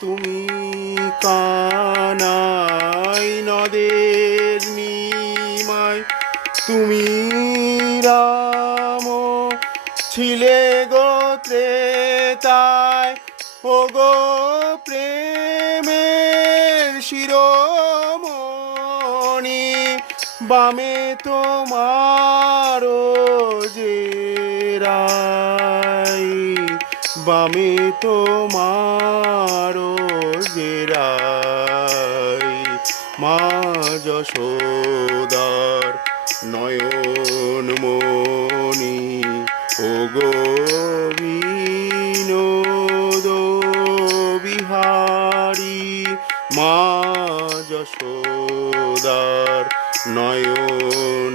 তুমি কানাই নদের নিমাই, তুমি রাম ছিলে গো ত্রেতায়, ও গো প্রেমের শিরোমণি, বামে তোমার যে রাই, বামে তোমার যে রাই, মা যশোদার নয়ন মণি, ও গো বিনোদ বিহারী, মা যশোদার নয়ন